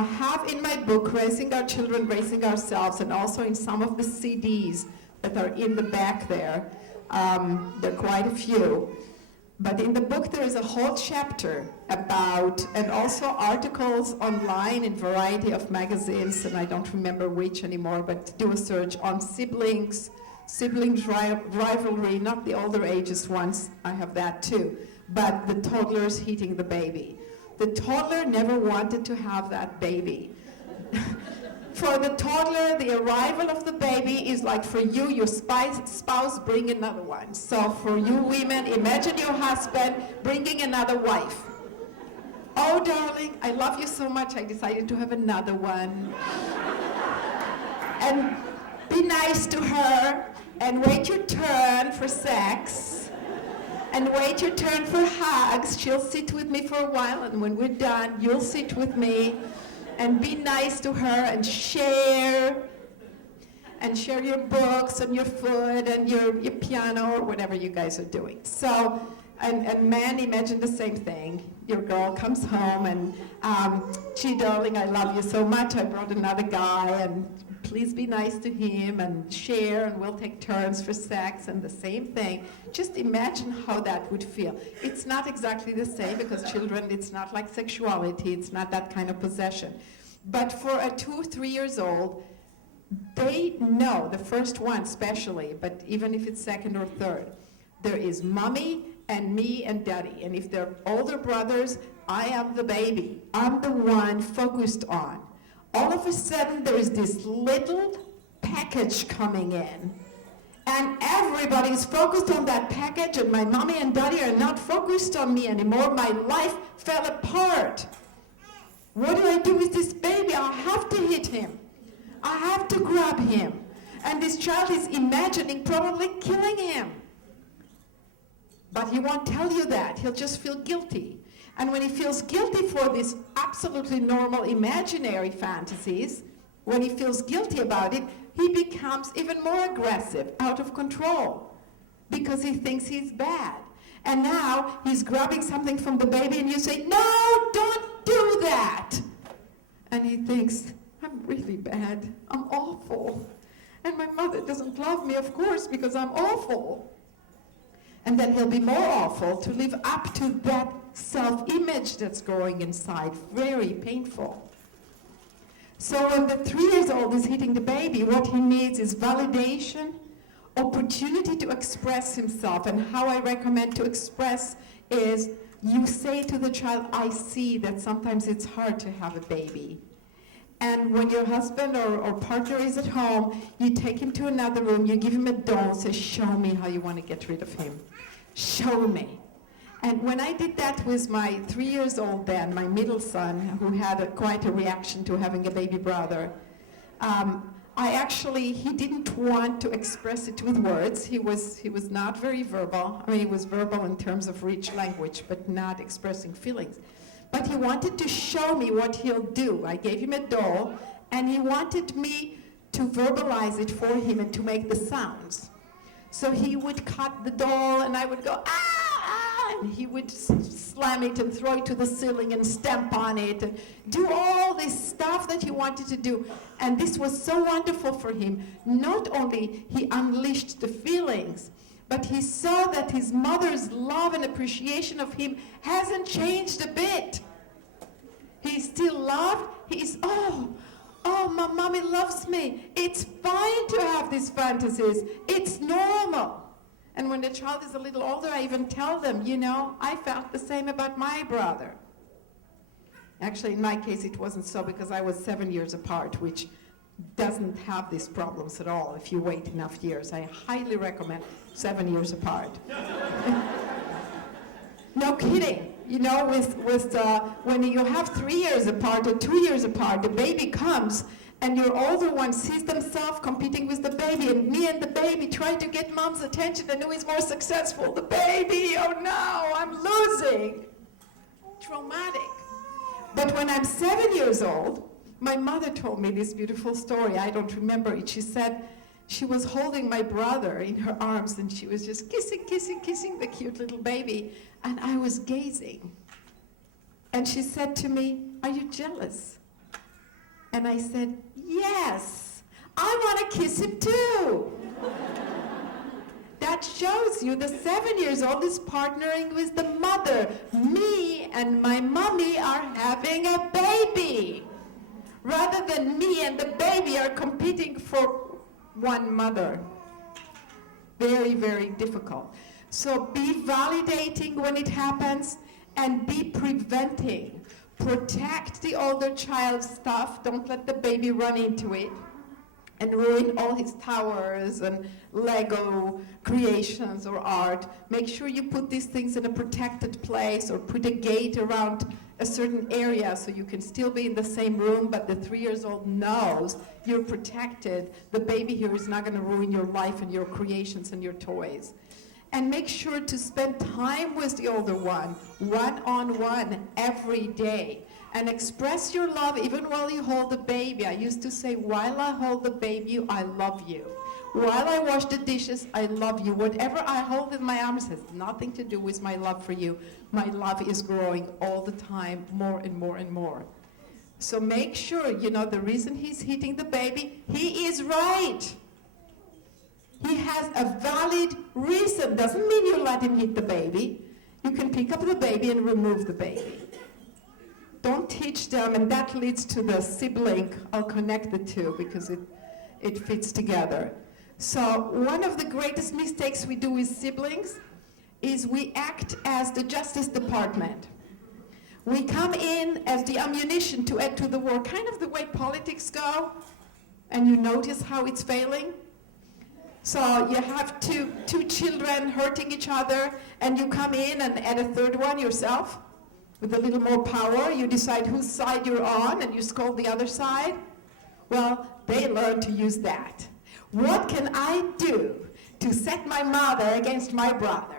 I have in my book, Raising Our Children, Raising Ourselves, and also in some of the CDs that are in the back there. There are quite a few. But in the book, there is a whole chapter about, and also articles online in a variety of magazines, and I don't remember which anymore, but do a search on siblings rivalry, not the older ages ones, I have that too, but the toddlers hitting the baby. The toddler never wanted to have that baby. For the toddler, the arrival of the baby is like for you, your spouse bring another one. So for you women, imagine your husband bringing another wife. Oh, darling, I love you so much, I decided to have another one. And be nice to her, and wait your turn for sex, and wait your turn for hugs. She'll sit with me for a while, and when we're done, you'll sit with me. And be nice to her and share your books and your food and your piano or whatever you guys are doing. So, and men, imagine the same thing. Your girl comes home and, gee, darling, I love you so much. I brought another guy, and please be nice to him and share, and we'll take turns for sex, and the same thing. Just imagine how that would feel. It's not exactly the same because children, it's not like sexuality, it's not that kind of possession. But for a 2 or 3 years old, they know, the first one especially, but even if it's second or third, there is mommy and me and daddy. And if they're older brothers, I am the baby. I'm the one focused on. All of a sudden, there is this little package coming in. And everybody's focused on that package, and my mommy and daddy are not focused on me anymore. My life fell apart. What do I do with this baby? I have to hit him. I have to grab him. And this child is imagining probably killing him. But he won't tell you that. He'll just feel guilty. And when he feels guilty for these absolutely normal imaginary fantasies, when he feels guilty about it, he becomes even more aggressive, out of control, because he thinks he's bad. And now he's grabbing something from the baby and you say, no, don't do that. And he thinks, I'm really bad. I'm awful. And my mother doesn't love me, of course, because I'm awful. And then he'll be more awful to live up to that self-image that's growing inside. Very painful. So when the 3-year-old is hitting the baby, what he needs is validation, opportunity to express himself. And how I recommend to express is you say to the child, I see that sometimes it's hard to have a baby. And when your husband or partner is at home, you take him to another room, you give him a doll, say, show me how you want to get rid of him. Show me. And when I did that with my 3-year-old then, my middle son, who had quite a reaction to having a baby brother, he didn't want to express it with words. He was not very verbal. I mean, he was verbal in terms of rich language, but not expressing feelings. But he wanted to show me what he'll do. I gave him a doll, and he wanted me to verbalize it for him and to make the sounds. So he would cut the doll, and I would go, ah! And he would slam it and throw it to the ceiling and stamp on it and do all this stuff that he wanted to do. And this was so wonderful for him. Not only he unleashed the feelings, but he saw that his mother's love and appreciation of him hasn't changed a bit. He's still loved. He's, oh, my mommy loves me. It's fine to have these fantasies. It's normal. And when the child is a little older, I even tell them, I felt the same about my brother. Actually, in my case, it wasn't so because I was 7 years apart, which doesn't have these problems at all if you wait enough years. I highly recommend 7 years apart. No kidding. When you have 3 years apart or 2 years apart, the baby comes, and your older one sees themselves competing with the baby, and me and the baby try to get mom's attention, and who is more successful? The baby. Oh no, I'm losing. Traumatic. But when I'm 7 years old, my mother told me this beautiful story. I don't remember it. She said she was holding my brother in her arms, and she was just kissing the cute little baby, and I was gazing. And she said to me, are you jealous? And I said, yes, I want to kiss him too. That shows you the 7-year-old is partnering with the mother. Me and my mommy are having a baby. Rather than me and the baby are competing for one mother. Very, very difficult. So be validating when it happens and be preventing. Protect the older child's stuff. Don't let the baby run into it and ruin all his towers and Lego creations or art. Make sure you put these things in a protected place or put a gate around a certain area so you can still be in the same room, but the 3-year-old knows you're protected. The baby here is not going to ruin your life and your creations and your toys. And make sure to spend time with the older one-on-one every day. And express your love even while you hold the baby. I used to say, while I hold the baby, I love you. While I wash the dishes, I love you. Whatever I hold in my arms has nothing to do with my love for you. My love is growing all the time, more and more and more. So make sure, the reason he's hitting the baby, he is right. He has a valid reason. Doesn't mean you let him hit the baby. You can pick up the baby and remove the baby. Don't teach them, and that leads to the sibling. I'll connect the two because it fits together. So one of the greatest mistakes we do with siblings is we act as the Justice Department. We come in as the ammunition to add to the war, kind of the way politics go, and you notice how it's failing. So you have two children hurting each other, and you come in and add a third one yourself with a little more power. You decide whose side you're on, and you scold the other side. Well, they learn to use that. What can I do to set my mother against my brother?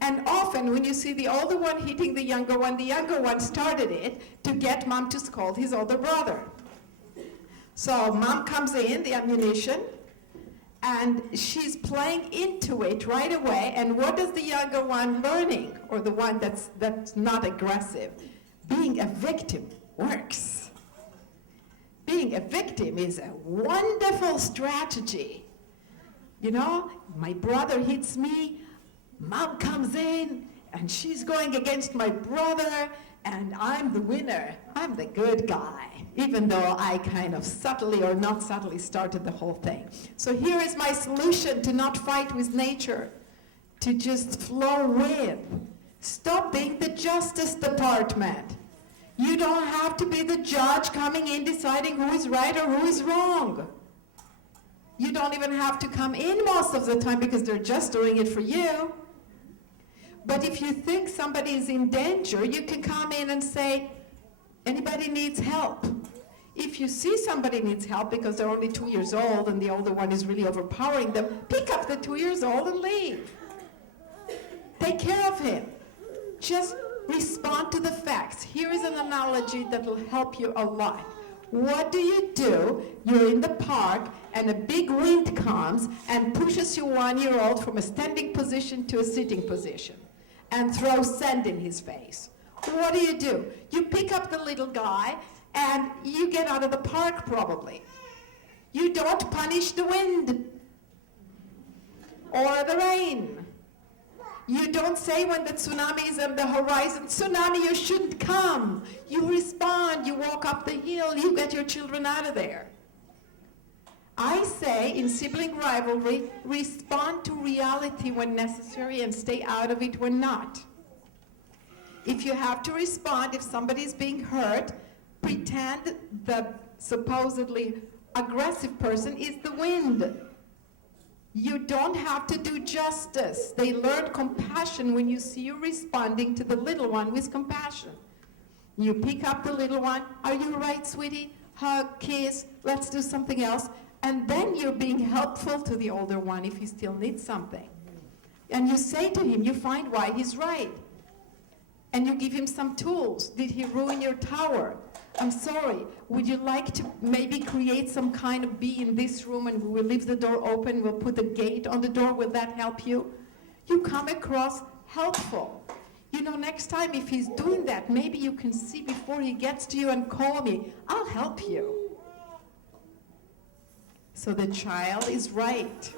And often when you see the older one hitting the younger one started it to get mom to scold his older brother. So mom comes in, the ammunition, and she's playing into it right away. And what is the younger one learning, or the one that's not aggressive? Being a victim works. Being a victim is a wonderful strategy. My brother hits me, mom comes in, and she's going against my brother, and I'm the winner. I'm the good guy, even though I kind of subtly or not subtly started the whole thing. So here is my solution to not fight with nature, to just flow with. Stop being the Justice Department. You don't have to be the judge coming in deciding who is right or who is wrong. You don't even have to come in most of the time because they're just doing it for you. But if you think somebody is in danger, you can come in and say, anybody needs help. If you see somebody needs help because they're only 2 years old and the older one is really overpowering them, pick up the 2 years old and leave. Take care of him. Just respond to the facts. Here is an analogy that will help you a lot. What do? You're in the park and a big wind comes and pushes your 1-year-old from a standing position to a sitting position and throws sand in his face. What do? You pick up the little guy and you get out of the park probably. You don't punish the wind or the rain. You don't say when the tsunami is on the horizon, tsunami, you shouldn't come. You respond, you walk up the hill, you get your children out of there. I say in sibling rivalry, respond to reality when necessary and stay out of it when not. If you have to respond, if somebody is being hurt, pretend the supposedly aggressive person is the wind. You don't have to do justice. They learn compassion when you see you responding to the little one with compassion. You pick up the little one, are you all right, sweetie? Hug, kiss, let's do something else. And then you're being helpful to the older one if he still needs something. And you say to him, you find why he's right. And you give him some tools. Did he ruin your tower? I'm sorry, would you like to maybe create some kind of bee in this room and we'll leave the door open, we'll put a gate on the door, will that help you? You come across helpful. You know, next time if he's doing that, maybe you can see before he gets to you and call me. I'll help you. So the child is right.